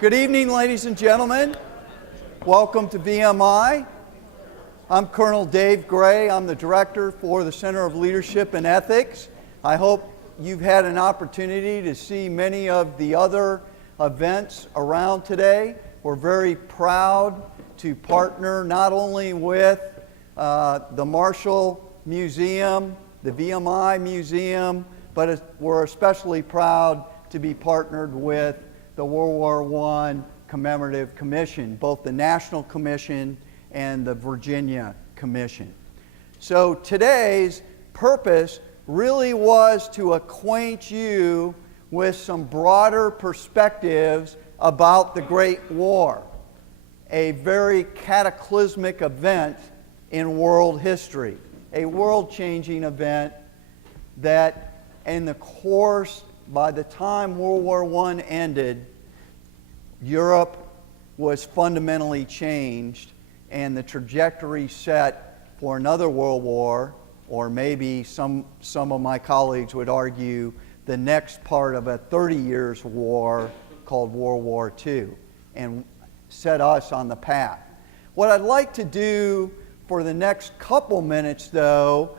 Good evening, ladies and gentlemen. Welcome to VMI. I'm Colonel Dave Gray. I'm the Director for the Center of Leadership and Ethics. I hope you've had an opportunity to see many of the other events around today. We're very proud to partner not only with the Marshall Museum, the VMI Museum, but we're especially proud to be partnered with the World War I Commemorative Commission, both the National Commission and the Virginia Commission. So today's purpose really was to acquaint you with some broader perspectives about the Great War, a very cataclysmic event in world history, a world-changing event that in the course, by the time World War I ended, Europe was fundamentally changed and the trajectory set for another world war, or maybe some of my colleagues would argue the next part of a 30 years war called World War II, and set us on the path. What I'd like to do for the next couple minutes, though,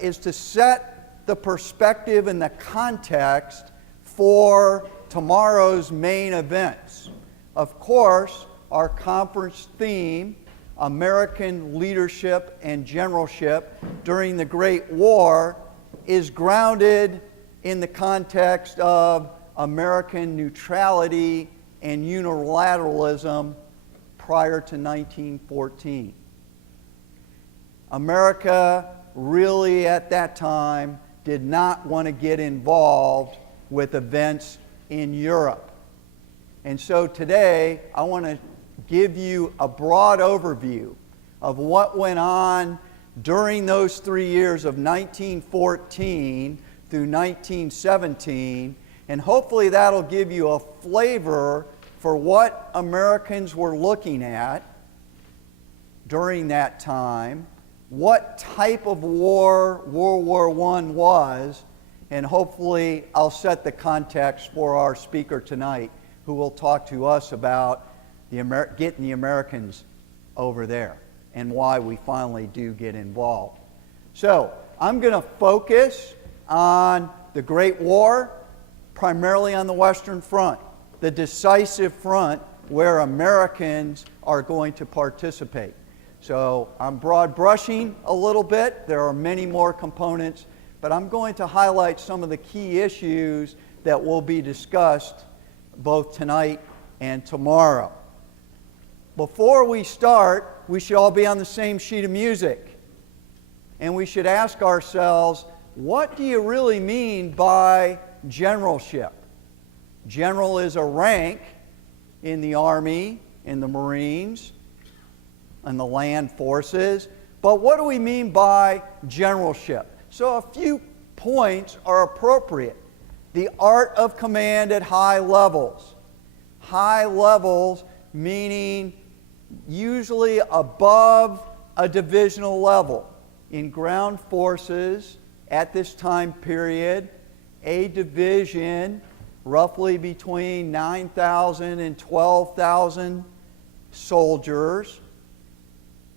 is to set the perspective and the context for tomorrow's main events. Of course, our conference theme, American Leadership and Generalship during the Great War, is grounded in the context of American neutrality and unilateralism prior to 1914. America really at that time did not want to get involved with events in Europe. And so today I want to give you a broad overview of what went on during those 3 years of 1914 through 1917, and hopefully that'll give you a flavor for what Americans were looking at during that time, what type of war World War I was, and hopefully I'll set the context for our speaker tonight, who will talk to us about getting the Americans over there and why we finally do get involved. So I'm going to focus on the Great War, primarily on the Western Front, the decisive front where Americans are going to participate. So I'm broad brushing a little bit. There are many more components, but I'm going to highlight some of the key issues that will be discussed both tonight and tomorrow. Before we start, we should all be on the same sheet of music. And we should ask ourselves, what do you really mean by generalship? General is a rank in the Army, in the Marines, and the land forces. But what do we mean by generalship? So a few points are appropriate. The art of command at high levels. High levels meaning usually above a divisional level. In ground forces at this time period, a division roughly between 9,000 and 12,000 soldiers.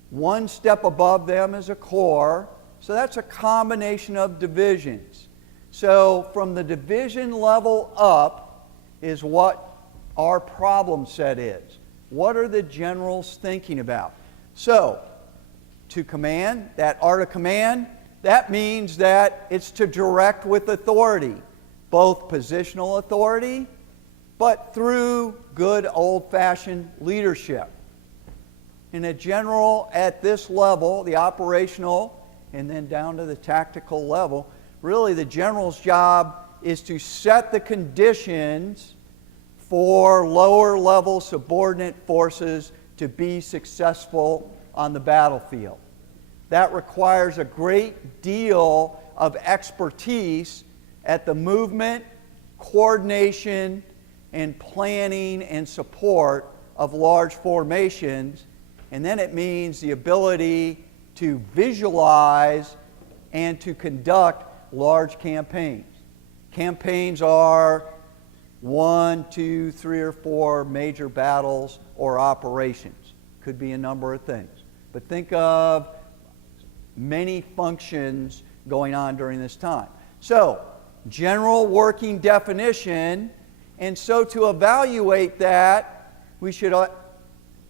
One step above them is a corps. So that's a combination of divisions. So from the division level up is what our problem set is. What are the generals thinking about? So to command, that art of command, that means that it's to direct with authority, both positional authority, but through good old-fashioned leadership. And a general at this level, the operational, and then down to the tactical level, really the general's job is to set the conditions for lower level subordinate forces to be successful on the battlefield. That requires a great deal of expertise at the movement, coordination, and planning and support of large formations. And then it means the ability to visualize and to conduct large campaigns. Campaigns are 1, 2, 3, or 4 major battles or operations. Could be a number of things. But think of many functions going on during this time. So, general working definition, and so to evaluate that, we should,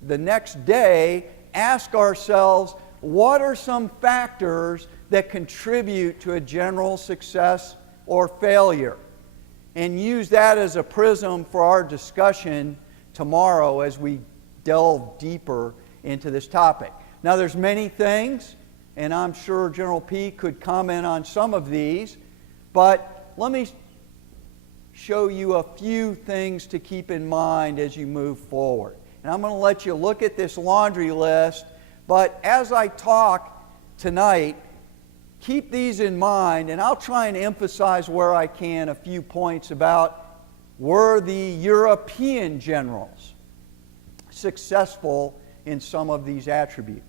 the next day, ask ourselves, what are some factors that contribute to a general success or failure? And use that as a prism for our discussion tomorrow as we delve deeper into this topic. Now, there's many things, and I'm sure Geral P could comment on some of these, but let me show you a few things to keep in mind as you move forward. And I'm going to let you look at this laundry list, but as I talk tonight, keep these in mind, and I'll try and emphasize where I can a few points about were the European generals successful in some of these attributes.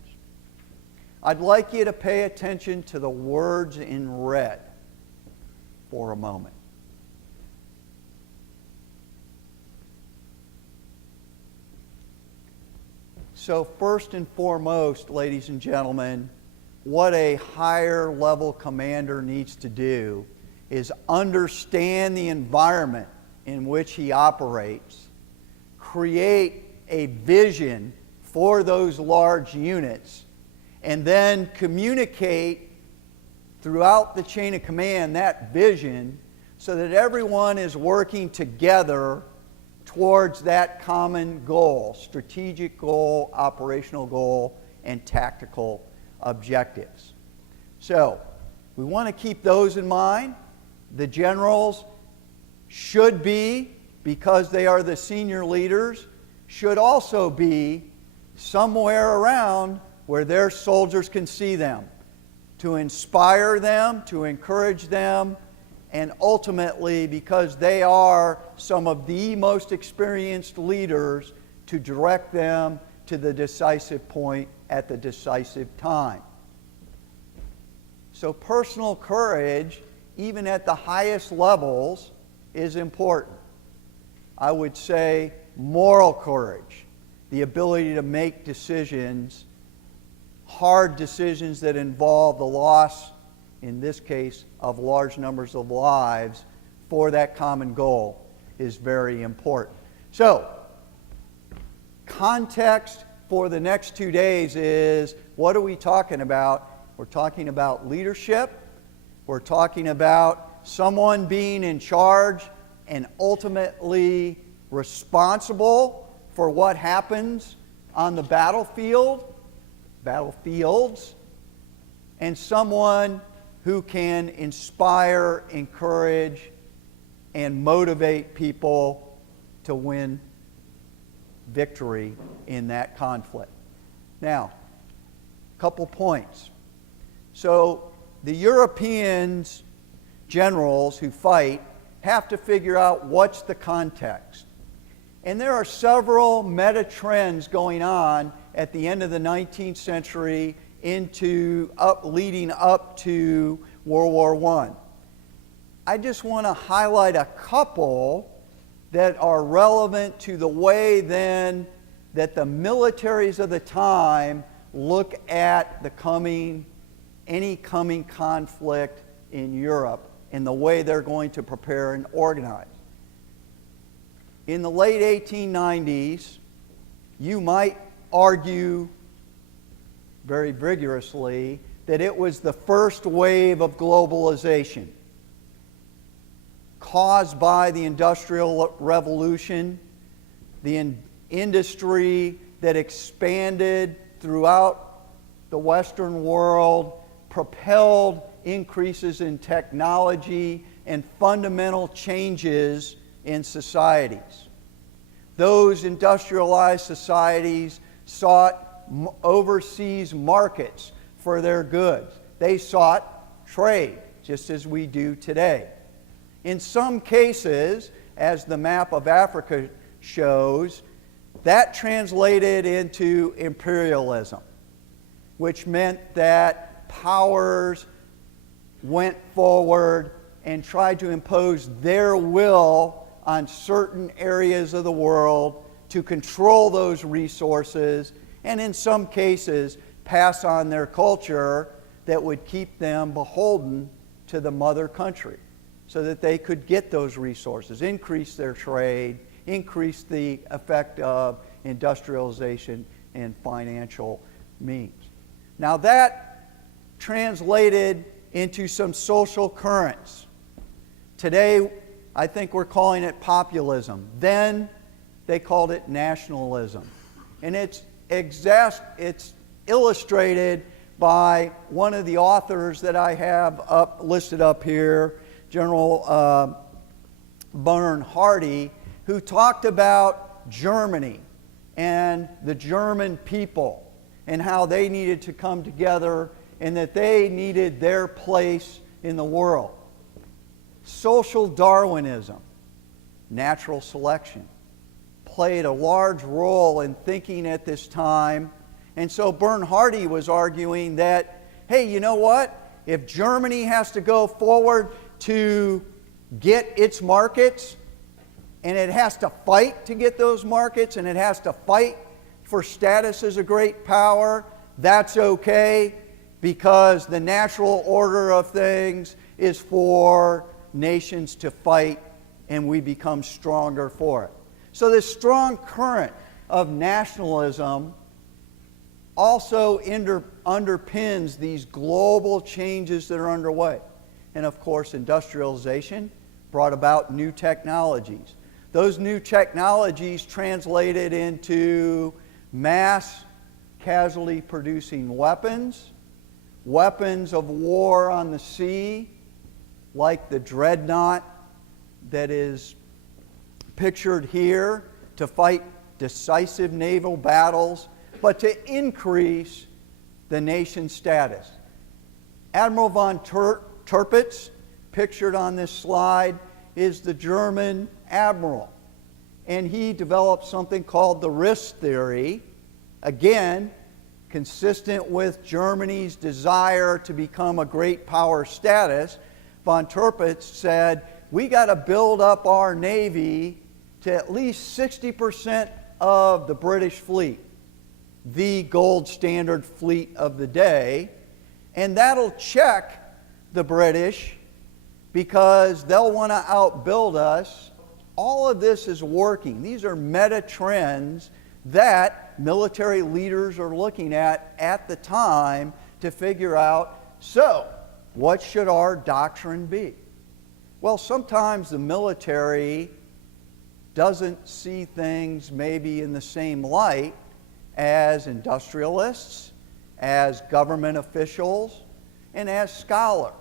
I'd like you to pay attention to the words in red for a moment. So first and foremost, ladies and gentlemen, what a higher level commander needs to do is understand the environment in which he operates, create a vision for those large units, and then communicate throughout the chain of command that vision so that everyone is working together towards that common goal, strategic goal, operational goal, and tactical objectives. So, we want to keep those in mind. The generals should be, because they are the senior leaders, should also be somewhere around where their soldiers can see them, to inspire them, to encourage them, and ultimately, because they are some of the most experienced leaders, to direct them to the decisive point at the decisive time. So personal courage, even at the highest levels, is important. I would say moral courage, the ability to make decisions, hard decisions that involve the loss, in this case, of large numbers of lives for that common goal, is very important. So, context for the next 2 days is, what are we talking about? We're talking about leadership. We're talking about someone being in charge and ultimately responsible for what happens on the battlefields, and someone who can inspire, encourage, and motivate people to win victory in that conflict. Now, a couple points. So, the Europeans, generals who fight, have to figure out what's the context. And there are several meta trends going on at the end of the 19th century leading up to World War I. I just want to highlight a couple that are relevant to the way then that the militaries of the time look at any coming conflict in Europe and the way they're going to prepare and organize. In the late 1890s, you might argue very vigorously that it was the first wave of globalization caused by the Industrial Revolution, the industry that expanded throughout the Western world, propelled increases in technology and fundamental changes in societies. Those industrialized societies sought overseas markets for their goods. They sought trade, just as we do today. In some cases, as the map of Africa shows, that translated into imperialism, which meant that powers went forward and tried to impose their will on certain areas of the world to control those resources, and in some cases pass on their culture that would keep them beholden to the mother country so that they could get those resources, increase their trade, increase the effect of industrialization and financial means. Now that translated into some social currents. Today, I think we're calling it populism. Then they called it nationalism. And it's illustrated by one of the authors that I have listed up here, General Bernard Hardy, who talked about Germany and the German people and how they needed to come together and that they needed their place in the world. Social Darwinism, natural selection, played a large role in thinking at this time. And so Bernard Hardy was arguing that, hey, you know what? If Germany has to go forward to get its markets, and it has to fight to get those markets, and it has to fight for status as a great power, that's okay, because the natural order of things is for nations to fight, and we become stronger for it. So this strong current of nationalism also underpins these global changes that are underway. And of course, industrialization brought about new technologies. Those new technologies translated into mass casualty producing weapons, weapons of war on the sea, like the dreadnought that is pictured here, to fight decisive naval battles, but to increase the nation's status. Admiral von Tirpitz, pictured on this slide, is the German admiral. And he developed something called the risk theory, again, consistent with Germany's desire to become a great power status. Von Tirpitz said, we got to build up our Navy to at least 60% of the British fleet, the gold standard fleet of the day, and that'll check the British because they'll want to outbuild us. All of this is working. These are meta trends that military leaders are looking at the time to figure out, so what should our doctrine be? Well, sometimes the military doesn't see things maybe in the same light as industrialists, as government officials, and as scholars.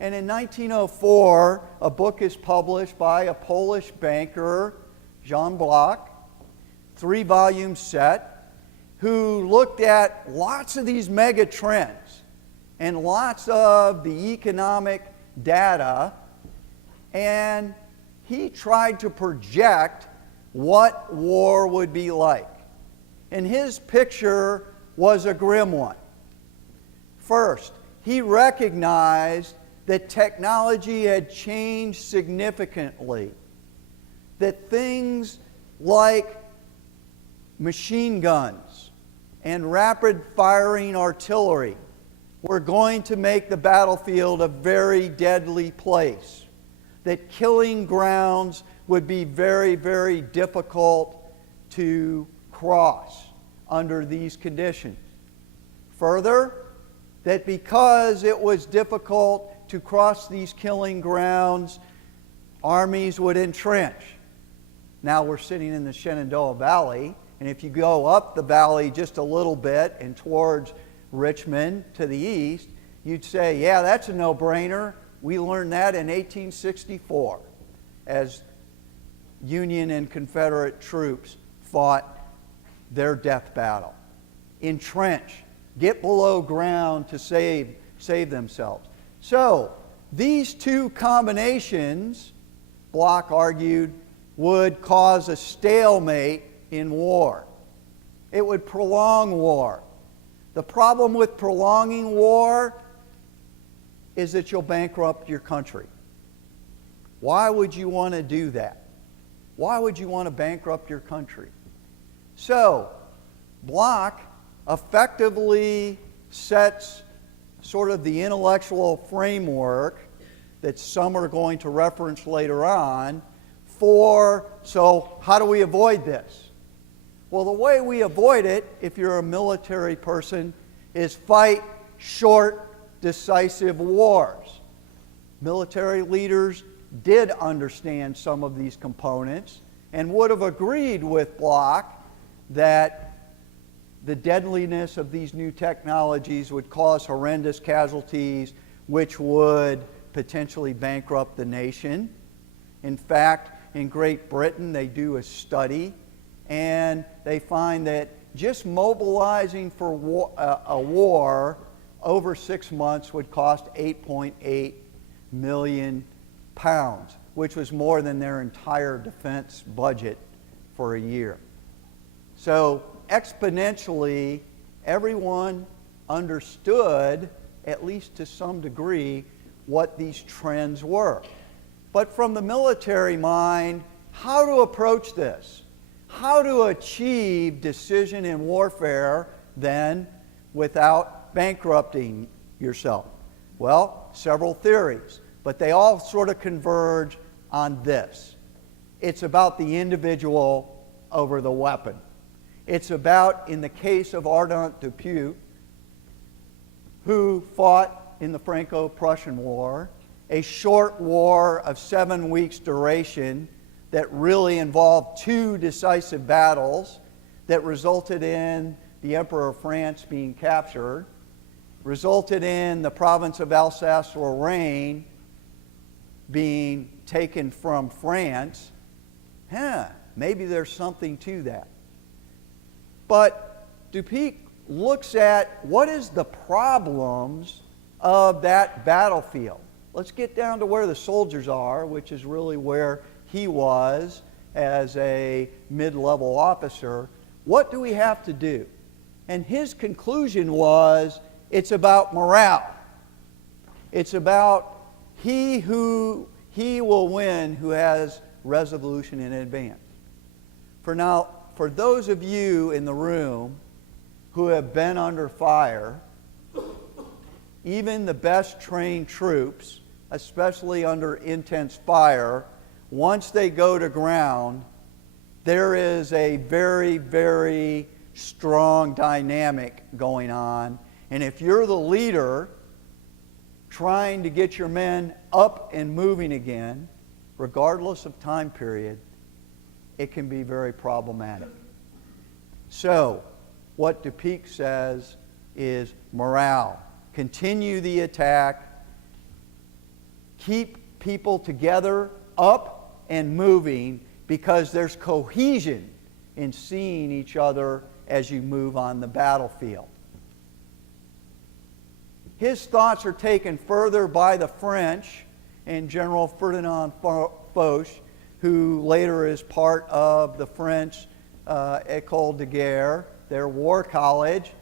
And in 1904, a book is published by a Polish banker, Jan Bloch, 3-volume set, who looked at lots of these mega trends and lots of the economic data, and he tried to project what war would be like. And his picture was a grim one. First, he recognized that technology had changed significantly, that things like machine guns and rapid firing artillery were going to make the battlefield a very deadly place, that killing grounds would be very, very difficult to cross under these conditions. Further, that because it was difficult to cross these killing grounds, armies would entrench. Now we're sitting in the Shenandoah Valley, and if you go up the valley just a little bit and towards Richmond to the east, you'd say, yeah, that's a no-brainer. We learned that in 1864 as Union and Confederate troops fought their death battle. Entrench, get below ground to save themselves. So these two combinations, Bloch argued, would cause a stalemate in war. It would prolong war. The problem with prolonging war is that you'll bankrupt your country. Why would you want to do that? Why would you want to bankrupt your country? So, Bloch effectively sets sort of the intellectual framework that some are going to reference later on so how do we avoid this? Well, the way we avoid it, if you're a military person, is fight short, decisive wars. Military leaders did understand some of these components and would have agreed with Bloch that the deadliness of these new technologies would cause horrendous casualties, which would potentially bankrupt the nation. In fact, in Great Britain, they do a study, and they find that just mobilizing for a war over 6 months would cost 8.8 million pounds, which was more than their entire defense budget for a year. So exponentially, everyone understood, at least to some degree, what these trends were. But from the military mind, how to approach this? How to achieve decision in warfare then without bankrupting yourself? Well, several theories, but they all sort of converge on this. It's about the individual over the weapon. It's about, in the case of Ardent Dupuy, who fought in the Franco-Prussian War, a short war of 7 weeks duration that really involved 2 decisive battles that resulted in the Emperor of France being captured, resulted in the province of Alsace-Lorraine being taken from France. Maybe there's something to that. But Dupuy looks at what is the problems of that battlefield. Let's get down to where the soldiers are, which is really where he was as a mid-level officer. What do we have to do? And his conclusion was, it's about morale. It's about he will win who has resolution in advance. For those of you in the room who have been under fire, even the best trained troops, especially under intense fire, once they go to ground, there is a very, very strong dynamic going on. And if you're the leader trying to get your men up and moving again, regardless of time period, it can be very problematic. So, what Dupuy says is morale. Continue the attack. Keep people together, up and moving, because there's cohesion in seeing each other as you move on the battlefield. His thoughts are taken further by the French and General Ferdinand Foch, who later is part of the French École de Guerre, their war college.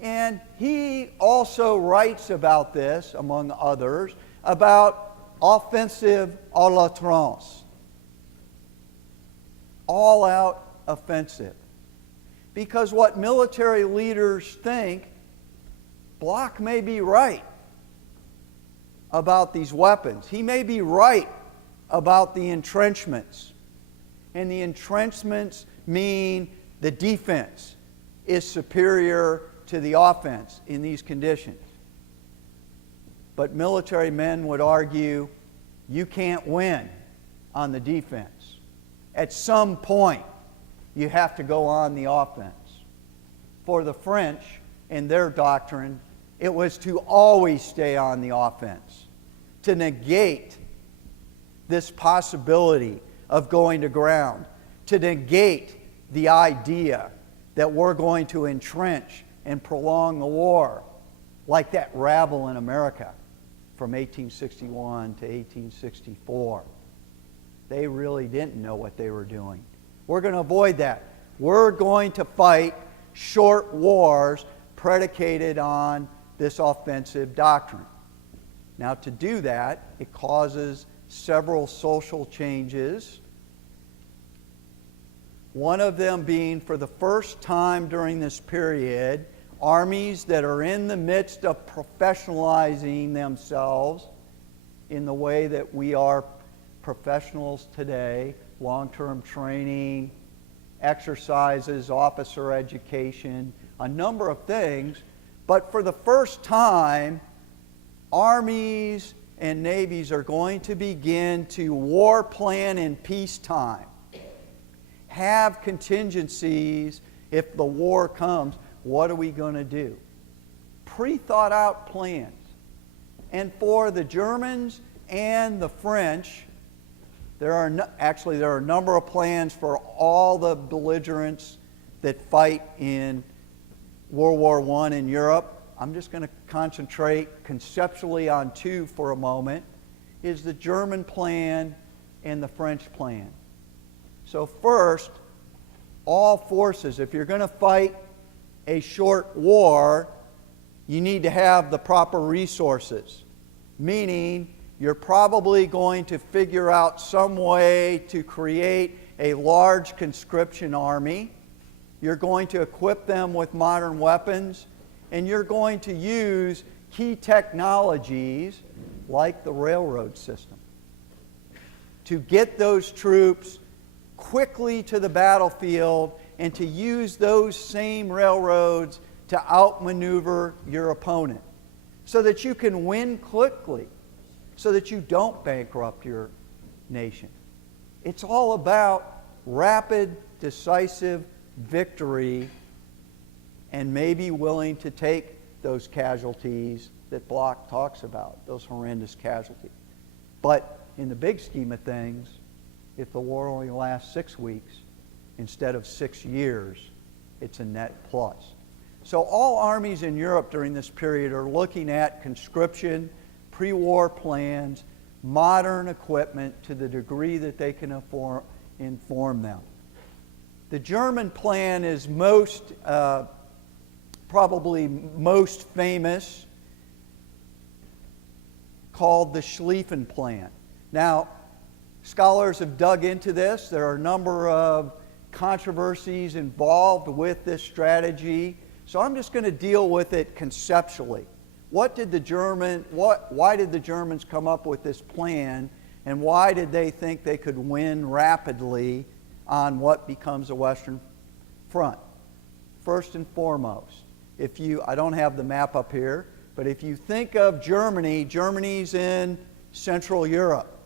And he also writes about this, among others, about offensive à l'outrance. All-out offensive. Because what military leaders think, Bloch may be right about these weapons. He may be right about the entrenchments. And the entrenchments mean the defense is superior to the offense in these conditions. But military men would argue you can't win on the defense. At some point, you have to go on the offense. For the French, in their doctrine, it was to always stay on the offense, to negate this possibility of going to ground, to negate the idea that we're going to entrench and prolong the war like that rabble in America from 1861 to 1864. They really didn't know what they were doing. We're going to avoid that. We're going to fight short wars predicated on this offensive doctrine. Now, to do that, it causes several social changes. One of them being, for the first time during this period, armies that are in the midst of professionalizing themselves in the way that we are professionals today, long-term training, exercises, officer education, a number of things. But for the first time, armies and navies are going to begin to war plan in peacetime. Have contingencies if the war comes. What are we going to do? Pre-thought out plans. And for the Germans and the French, there are a number of plans for all the belligerents that fight in World War I in Europe. I'm just going to concentrate conceptually on two for a moment, is the German plan and the French plan. So first, all forces, if you're going to fight a short war, you need to have the proper resources, meaning you're probably going to figure out some way to create a large conscription army. You're going to equip them with modern weapons, and you're going to use key technologies like the railroad system to get those troops quickly to the battlefield and to use those same railroads to outmaneuver your opponent so that you can win quickly, so that you don't bankrupt your nation. It's all about rapid, decisive victory and maybe willing to take those casualties that Bloch talks about, those horrendous casualties. But in the big scheme of things, if the war only lasts 6 weeks instead of 6 years, it's a net plus. So all armies in Europe during this period are looking at conscription, pre-war plans, modern equipment to the degree that they can inform them. The German plan is probably most famous, called the Schlieffen Plan. Now, scholars have dug into this. There are a number of controversies involved with this strategy, so I'm just going to deal with it conceptually. Why did the Germans come up with this plan, and why did they think they could win rapidly on what becomes a Western Front? First and foremost, I don't have the map up here, but if you think of Germany, Germany's in Central Europe.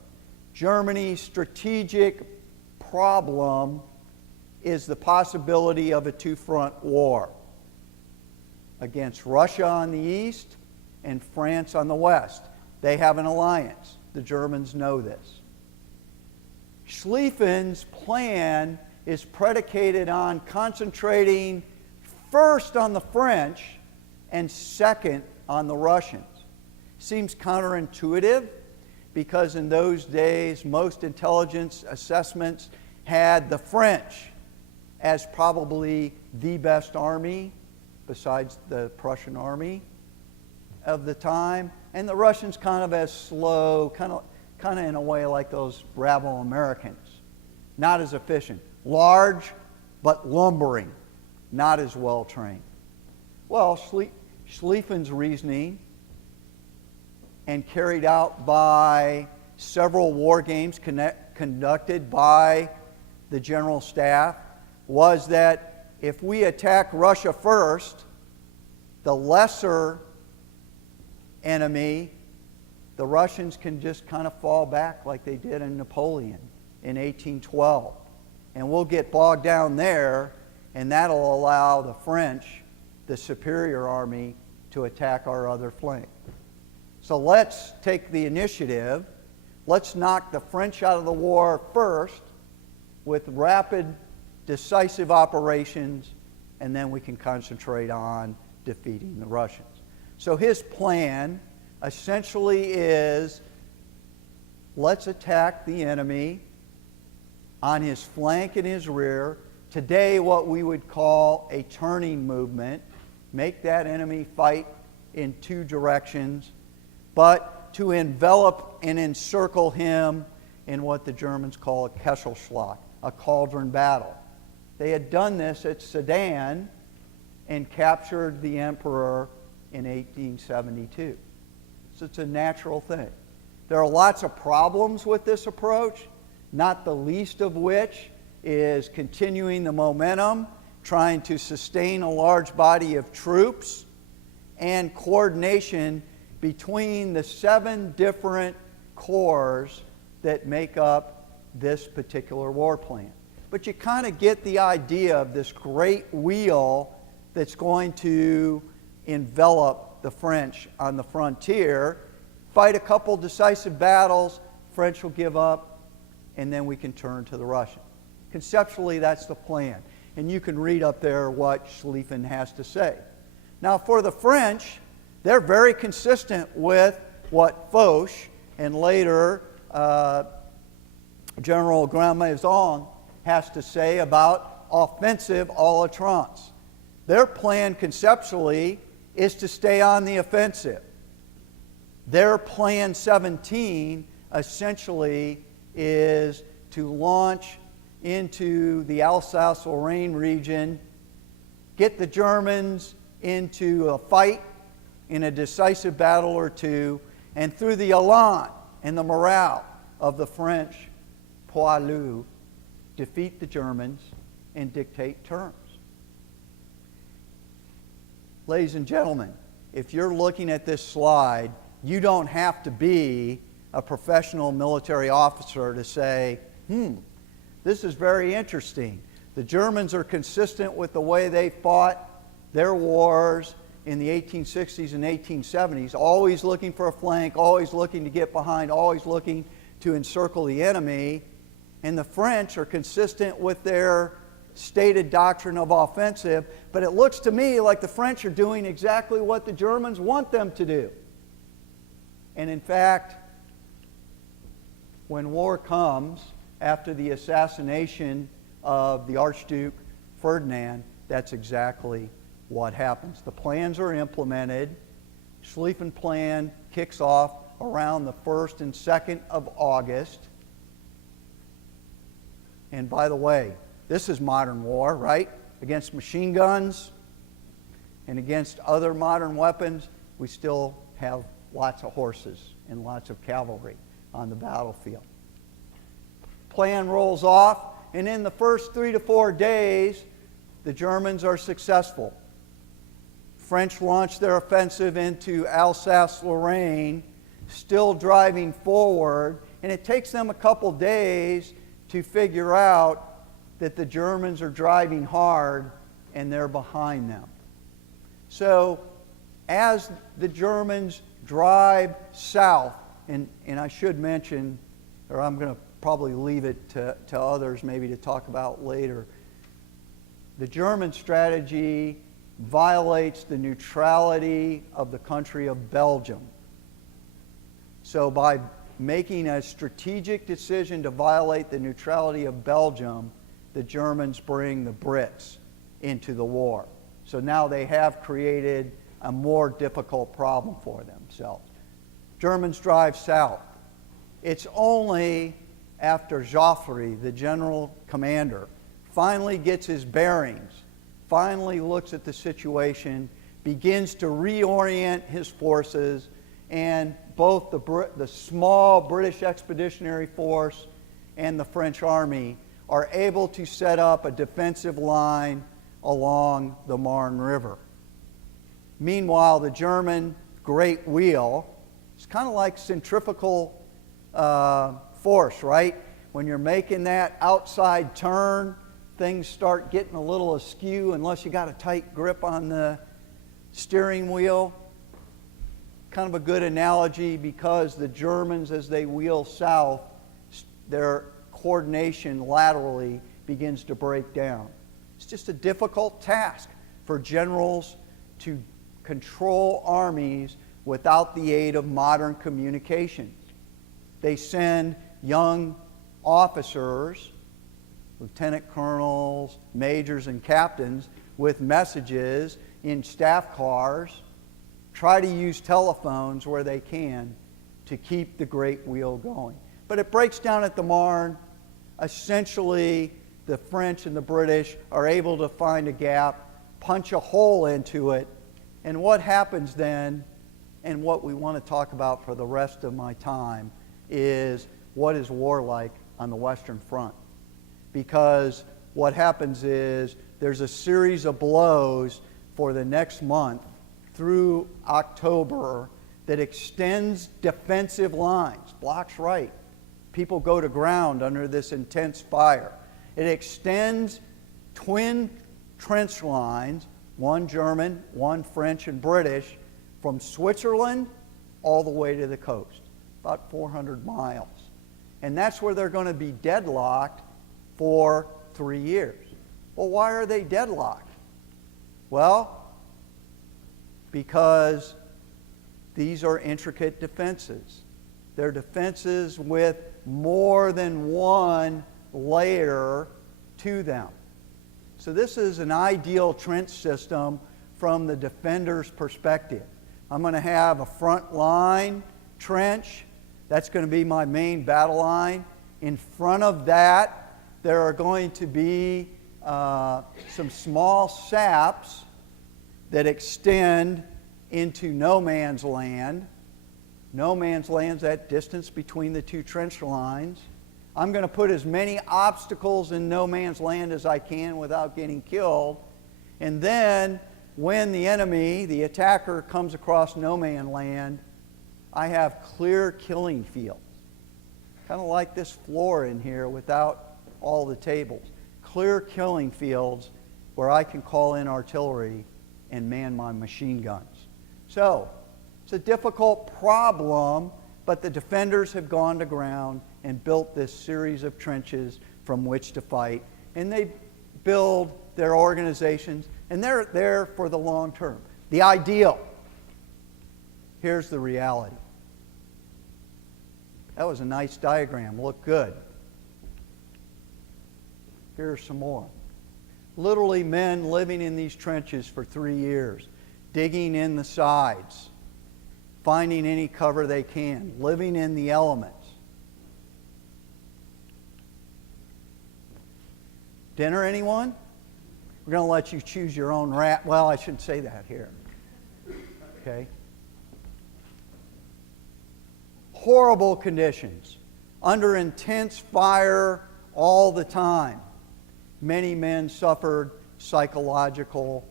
Germany's strategic problem is the possibility of a two-front war against Russia on the east and France on the west. They have an alliance. The Germans know this. Schlieffen's plan is predicated on concentrating first on the French and second on the Russians. Seems counterintuitive because in those days most intelligence assessments had the French as probably the best army besides the Prussian army of the time, and the Russians kind of as slow, kind of in a way like those rabble Americans, not as efficient, large but lumbering, not as well trained. Well, Schlieffen's reasoning, and carried out by several war games conducted by the General Staff, was that if we attack Russia first, the lesser enemy, the Russians can just kind of fall back like they did in Napoleon in 1812. And we'll get bogged down there, and that'll allow the French, the superior army, to attack our other flank. So let's take the initiative. Let's knock the French out of the war first with rapid, decisive operations, and then we can concentrate on defeating the Russians. So his plan essentially is, let's attack the enemy on his flank and his rear. Today, what we would call a turning movement. Make that enemy fight in two directions, but to envelop and encircle him in what the Germans call a Kesselschlacht, a cauldron battle. They had done this at Sedan and captured the emperor in 1872. So it's a natural thing. There are lots of problems with this approach, not the least of which is continuing the momentum, trying to sustain a large body of troops, and coordination between the 7 different corps that make up this particular war plan. But you kind of get the idea of this great wheel that's going to envelop the French on the frontier, fight a couple decisive battles, French will give up, and then we can turn to the Russians. Conceptually, that's the plan. And you can read up there what Schlieffen has to say. Now, for the French, they're very consistent with what Foch and later General Grandmaison has to say about offensive à l'outrance. Their plan conceptually is to stay on the offensive. Their Plan 17 essentially is to launch into the Alsace-Lorraine region, get the Germans into a fight in a decisive battle or two, and through the elan and the morale of the French poilus, defeat the Germans and dictate terms. Ladies and gentlemen, if you're looking at this slide, you don't have to be a professional military officer to say, this is very interesting. The Germans are consistent with the way they fought their wars in the 1860s and 1870s, always looking for a flank, always looking to get behind, always looking to encircle the enemy. And the French are consistent with their stated doctrine of offensive, but it looks to me like the French are doing exactly what the Germans want them to do. And in fact, when war comes, after the assassination of the Archduke Ferdinand, that's exactly what happens. The plans are implemented. Schlieffen Plan kicks off around the 1st and 2nd of August. And by the way, this is modern war, right? Against machine guns and against other modern weapons, we still have lots of horses and lots of cavalry on the battlefield. Plan rolls off, and in the first 3 to 4 days, the Germans are successful. French launch their offensive into Alsace-Lorraine, still driving forward, and it takes them a couple days to figure out that the Germans are driving hard and they're behind them. So as the Germans drive south, and I should mention, or I'm going to probably leave it to others maybe to talk about later, the German strategy violates the neutrality of the country of Belgium. So by making a strategic decision to violate the neutrality of Belgium, the Germans bring the Brits into the war. So now they have created a more difficult problem for themselves. Germans drive south. It's only after Joffre, the general commander, finally gets his bearings, finally looks at the situation, begins to reorient his forces, and both the small British Expeditionary Force and the French Army are able to set up a defensive line along the Marne River. Meanwhile, the German Great Wheel is kind of like centrifugal force, right? When you're making that outside turn, things start getting a little askew unless you got a tight grip on the steering wheel. Kind of a good analogy because the Germans, as they wheel south, their coordination laterally begins to break down. It's just a difficult task for generals to control armies without the aid of modern communications. They send young officers, lieutenant colonels, majors, and captains with messages in staff cars, try to use telephones where they can, to keep the great wheel going. But it breaks down at the Marne. Essentially, the French and the British are able to find a gap, punch a hole into it, and what happens then, and what we want to talk about for the rest of my time, is what is war like on the Western Front. Because what happens is there's a series of blows for the next month through October that extends defensive lines, blocks right. People go to ground under this intense fire. It extends twin trench lines, one German, one French and British, from Switzerland all the way to the coast, about 400 miles. And that's where they're going to be deadlocked for 3 years. Well, why are they deadlocked? Well, because these are intricate defenses. They're defenses with more than one layer to them. So this is an ideal trench system from the defender's perspective. I'm going to have a front line trench. That's going to be my main battle line. In front of that, there are going to be some small saps that extend into no man's land. No man's land's that distance between the two trench lines. I'm going to put as many obstacles in no man's land as I can without getting killed. And then when the enemy, the attacker, comes across no man's land, I have clear killing fields. Kind of like this floor in here without all the tables. Clear killing fields where I can call in artillery and man my machine guns. So, it's a difficult problem, but the defenders have gone to ground and built this series of trenches from which to fight. And they build their organizations, and they're there for the long term. The ideal. Here's the reality. That was a nice diagram. Looked good. Here are some more. Literally men living in these trenches for 3 years, digging in the sides, finding any cover they can, living in the elements. Dinner, anyone? We're going to let you choose your own rat. Well, I shouldn't say that here. Okay? Horrible conditions, under intense fire all the time. Many men suffered psychological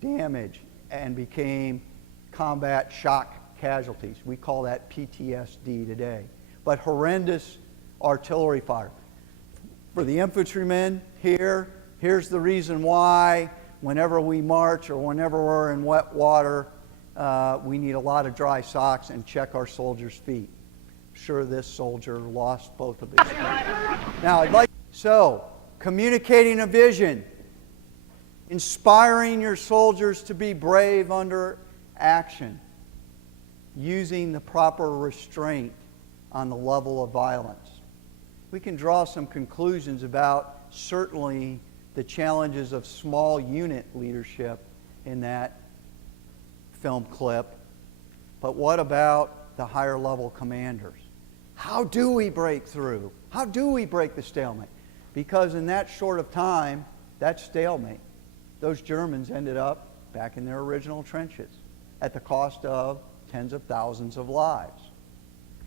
damage and became combat shock casualties. We call that PTSD today. But horrendous artillery fire. For the infantrymen here, here's the reason why whenever we march or whenever we're in wet water, we need a lot of dry socks and check our soldiers' feet. I'm sure this soldier lost both of his feet. Now, communicating a vision, inspiring your soldiers to be brave under action, using the proper restraint on the level of violence. We can draw some conclusions about certainly the challenges of small unit leadership in that film clip, but what about the higher level commanders? How do we break through? How do we break the stalemate? Because in that short of time, that stalemate, those Germans ended up back in their original trenches at the cost of tens of thousands of lives.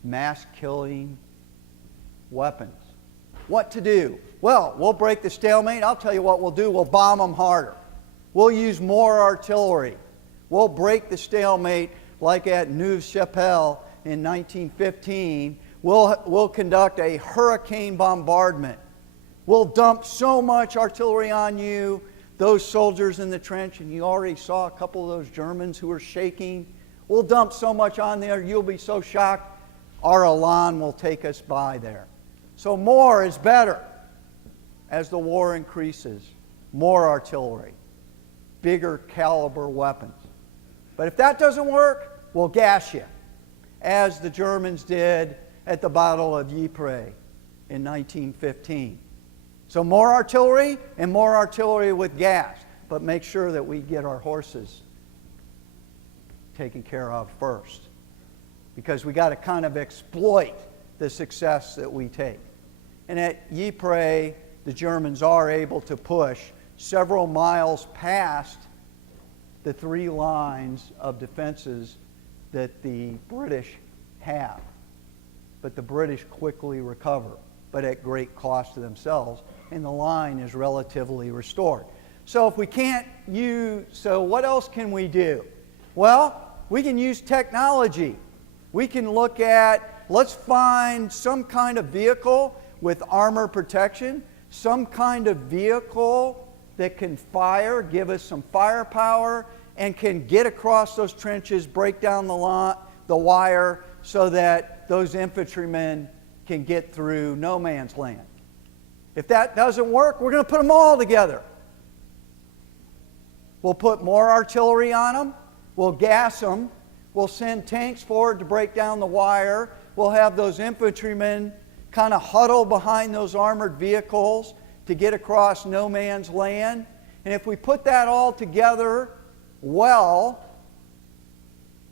Mass killing weapons. What to do? Well, we'll break the stalemate. I'll tell you what we'll do. We'll bomb them harder. We'll use more artillery. We'll break the stalemate like at Neuve-Chapelle in 1915. We'll conduct a hurricane bombardment. We'll dump so much artillery on you, those soldiers in the trench, and you already saw a couple of those Germans who were shaking. We'll dump so much on there, you'll be so shocked, our elan will take us by there. So more is better. As the war increases, more artillery, bigger caliber weapons. But if that doesn't work, we'll gas you, as the Germans did at the Battle of Ypres in 1915. So more artillery and more artillery with gas, but make sure that we get our horses taken care of first. because we got to kind of exploit the success that we take. And at Ypres, the Germans are able to push several miles past the 3 lines of defenses that the British have. But the British quickly recover, but at great cost to themselves, and the line is relatively restored. So if we can't use, so what else can we do? Well, we can use technology. We can look at, let's find some kind of vehicle with armor protection, some kind of vehicle that can fire, give us some firepower, and can get across those trenches, break down the wire, so that those infantrymen can get through no man's land. If that doesn't work, we're going to put them all together. We'll put more artillery on them. We'll gas them. We'll send tanks forward to break down the wire. We'll have those infantrymen kind of huddle behind those armored vehicles to get across no man's land. And if we put that all together well,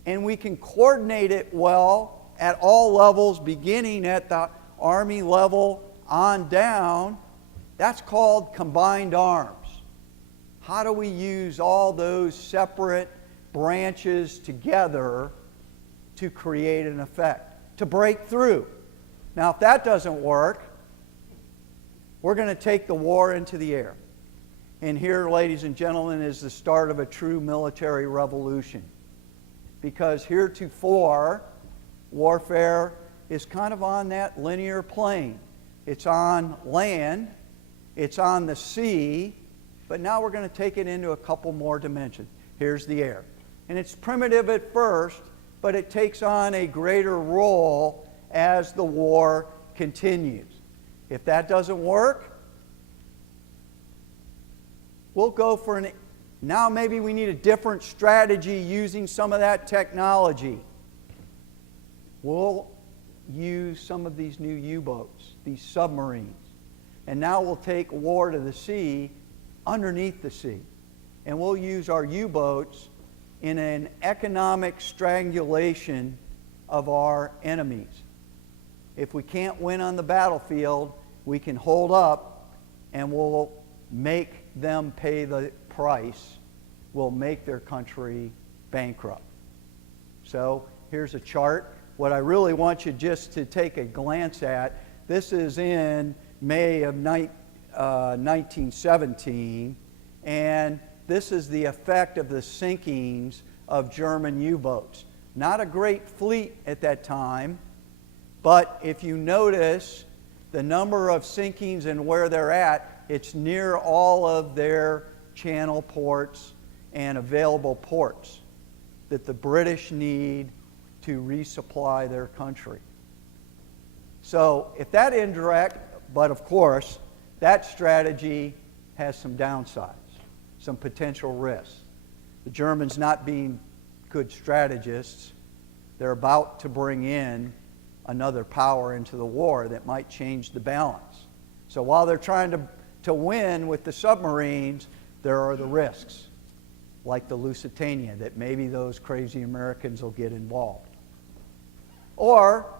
and we can coordinate it well at all levels, beginning at the Army level on down, that's called combined arms. How do we use all those separate branches together to create an effect, to break through? Now, if that doesn't work, we're going to take the war into the air. And here, ladies and gentlemen, is the start of a true military revolution. Because heretofore, warfare is kind of on that linear plane. It's on land, it's on the sea, but now we're going to take it into a couple more dimensions. Here's the air. And it's primitive at first, but it takes on a greater role as the war continues. If that doesn't work, we'll go for now maybe we need a different strategy using some of that technology. We'll use some of these new U-boats, these submarines. And now we'll take war to the sea, underneath the sea. And we'll use our U-boats in an economic strangulation of our enemies. If we can't win on the battlefield, we can hold up and we'll make them pay the price. We'll make their country bankrupt. So here's a chart. What I really want you just to take a glance at, this is in May of 1917, and this is the effect of the sinkings of German U-boats. Not a great fleet at that time, but if you notice the number of sinkings and where they're at, it's near all of their channel ports and available ports that the British need to resupply their country. So if that indirect, but of course, that strategy has some downsides, some potential risks. The Germans, not being good strategists, they're about to bring in another power into the war that might change the balance. So while they're trying to win with the submarines, there are the risks, like the Lusitania, that maybe those crazy Americans will get involved. Or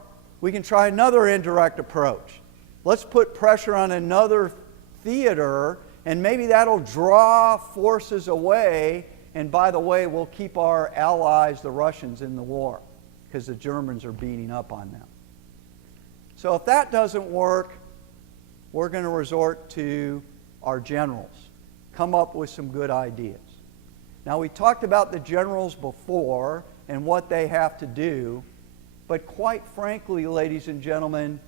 we can try another indirect approach. Let's put pressure on another theater, and maybe that'll draw forces away, and by the way, we'll keep our allies, the Russians, in the war, because the Germans are beating up on them. So if that doesn't work, we're going to resort to our generals. Come up with some good ideas. Now, we talked about the generals before and what they have to do, but quite frankly, ladies and gentlemen,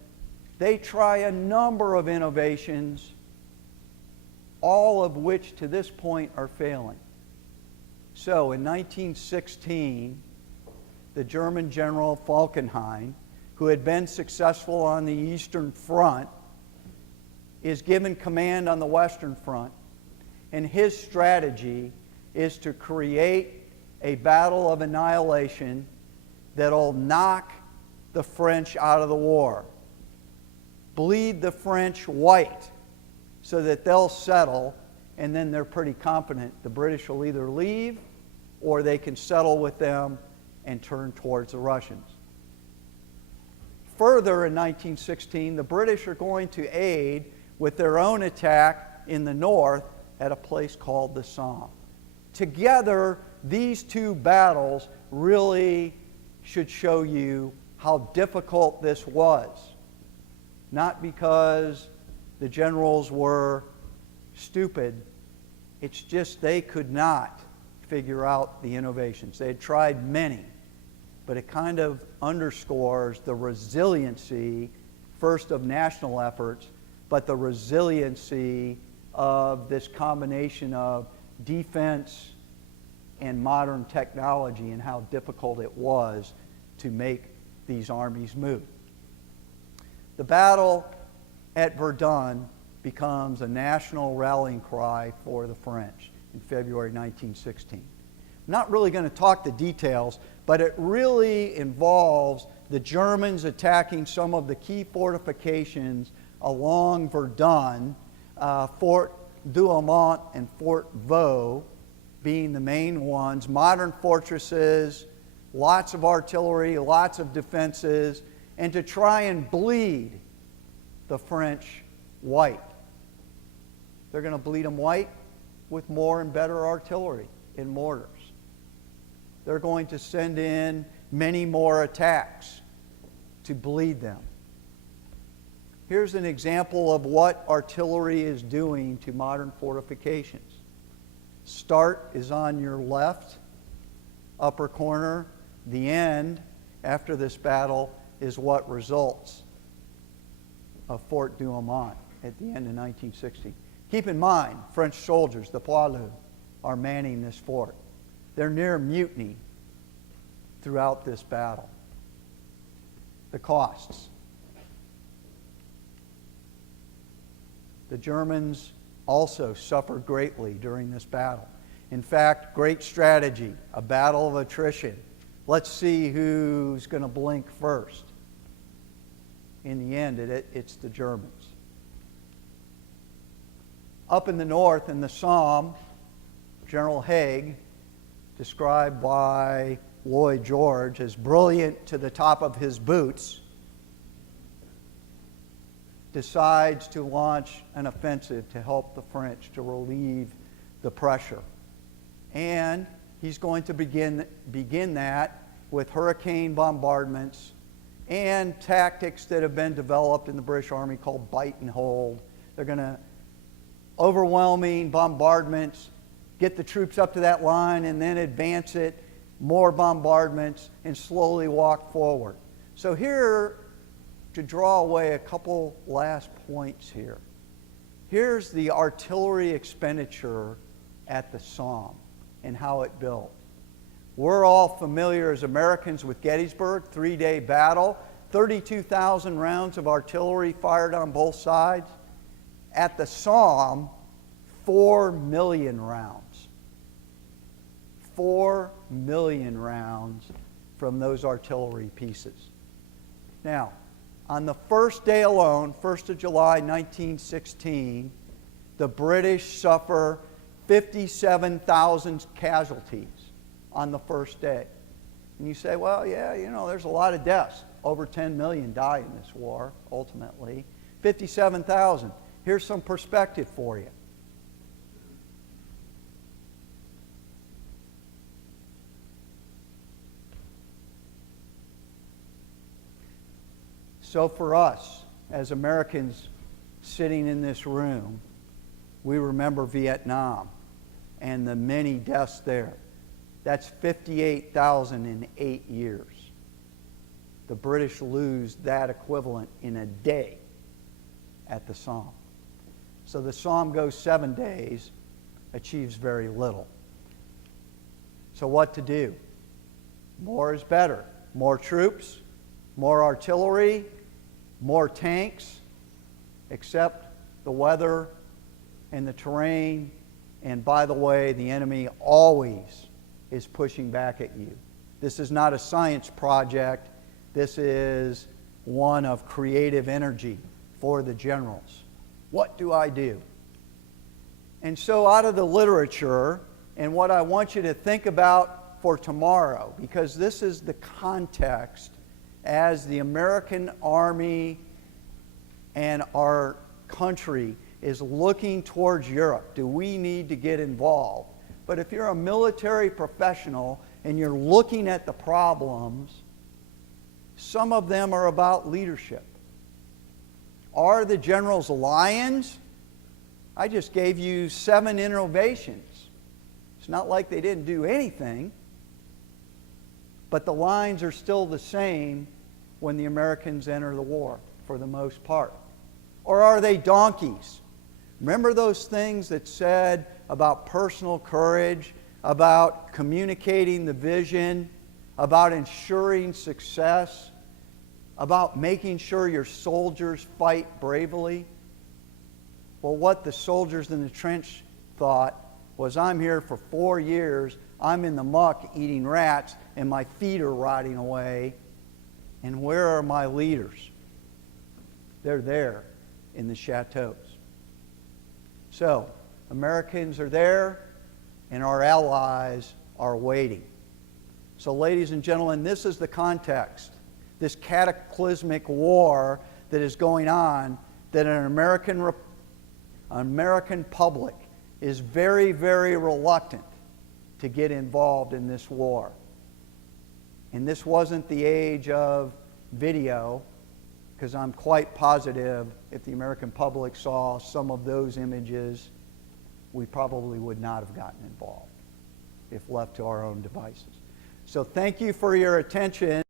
they try a number of innovations, all of which to this point are failing. So in 1916, the German general Falkenhayn, who had been successful on the Eastern Front, is given command on the Western Front, and his strategy is to create a battle of annihilation that'll knock the French out of the war, bleed the French white so that they'll settle, and then they're pretty confident the British will either leave or they can settle with them and turn towards the Russians. further in 1916, the British are going to aid with their own attack in the north at a place called the Somme. Together, these two battles really should show you how difficult this was. Not because the generals were stupid, it's just they could not figure out the innovations. They had tried many, but it kind of underscores the resiliency, first of national efforts, but the resiliency of this combination of defense and modern technology and how difficult it was to make these armies move. The battle at Verdun becomes a national rallying cry for the French in February 1916. I'm not really going to talk the details, but it really involves the Germans attacking some of the key fortifications along Verdun, Fort Douaumont and Fort Vaux being the main ones, modern fortresses, lots of artillery, lots of defenses, and to try and bleed the French white. They're going to bleed them white with more and better artillery and mortars. They're going to send in many more attacks to bleed them. Here's an example of what artillery is doing to modern fortifications. Start is on your left upper corner. The end, after this battle, is what results of Fort Douaumont at the end of 1960. Keep in mind, French soldiers, the poilus, are manning this fort. They're near mutiny throughout this battle. The costs. The Germans also suffered greatly during this battle. In fact, great strategy, a battle of attrition. Let's see who's going to blink first. In the end, it's the Germans. Up in the north, in the Somme, General Haig, described by Lloyd George as brilliant to the top of his boots, decides to launch an offensive to help the French to relieve the pressure. And he's going to begin that with hurricane bombardments and tactics that have been developed in the British Army called bite and hold. They're going to overwhelming bombardments, get the troops up to that line and then advance it, more bombardments, and slowly walk forward. So here, to draw away a couple last points here. Here's the artillery expenditure at the Somme and how it built. We're all familiar as Americans with Gettysburg, 3-day battle, 32,000 rounds of artillery fired on both sides. At the Somme, 4 million rounds. 4 million rounds from those artillery pieces. Now, on the first day alone, 1st of July 1916, the British suffer 57,000 casualties on the first day. And you say, well, yeah, there's a lot of deaths. Over 10 million die in this war, ultimately. 57,000. Here's some perspective for you. So for us, as Americans sitting in this room, we remember Vietnam and the many deaths there. That's 58,000 in 8 years. The British lose that equivalent in a day at the Somme. So the Somme goes 7 days, achieves very little. So what to do? More is better. More troops, more artillery, more tanks, except the weather and the terrain. And by the way, the enemy always is pushing back at you. This is not a science project. This is one of creative energy for the generals. What do I do? And so out of the literature, and what I want you to think about for tomorrow, because this is the context as the American Army and our country is looking towards Europe, do we need to get involved? But if you're a military professional and you're looking at the problems, some of them are about leadership. Are the generals lions? I just gave you 7 innovations. It's not like they didn't do anything, but the lines are still the same when the Americans enter the war, for the most part. Or are they donkeys? Remember those things that said about personal courage, about communicating the vision, about ensuring success, about making sure your soldiers fight bravely? Well, what the soldiers in the trench thought was, I'm here for 4 years, I'm in the muck eating rats, and my feet are rotting away, and where are my leaders? They're there in the chateaus. So, Americans are there, and our allies are waiting. So, ladies and gentlemen, this is the context, this cataclysmic war that is going on, that an American public is very, very reluctant to get involved in this war. And this wasn't the age of video, because I'm quite positive if the American public saw some of those images, we probably would not have gotten involved if left to our own devices. So thank you for your attention.